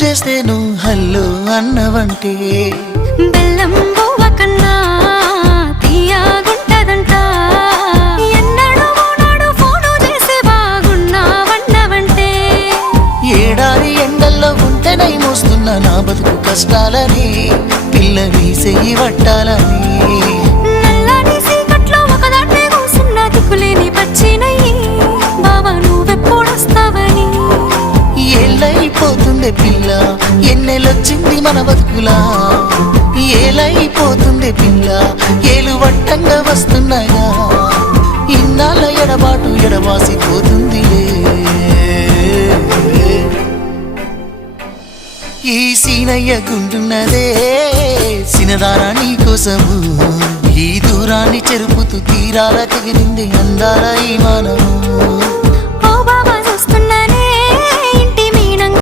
చేస్తే నువ్వు హల్లో అన్నవంటే బెల్లం బువ్వ కన్నా తీయగుంటదంట ఎన్నడూ నాడు ఫోను చేసి బాగున్నావన్నవంటే ఏడాది ఎండల్లో ఉంటేనై మోస్తున్న నా బతుకు కష్టాలని పిల్ల వీసేయి పట్టాలని నల్లని సీకట్లో ఒకదాన్నే కూసున్న దిక్కులేని పచ్చినయ్యి బావా నువ్వెప్పుడొస్తావని ఏళ్ళైపోతుంది పిల్ల ఎన్నెలొచ్చింది మన బతుకులా ఏలైపోతుంది పిల్ల ఏలు వట్టంగా వస్తున్నాయా ఇన్నాళ్ళ ఎడబాటు ఎడవాసిపోతుందిలే ఈ సీనయ్య గుంటున్నదే సినదారా నీ కోసము ఈ దూరాన్ని చెరుపుతూ తీరాల తెగిరింది అందాల ఈ మానము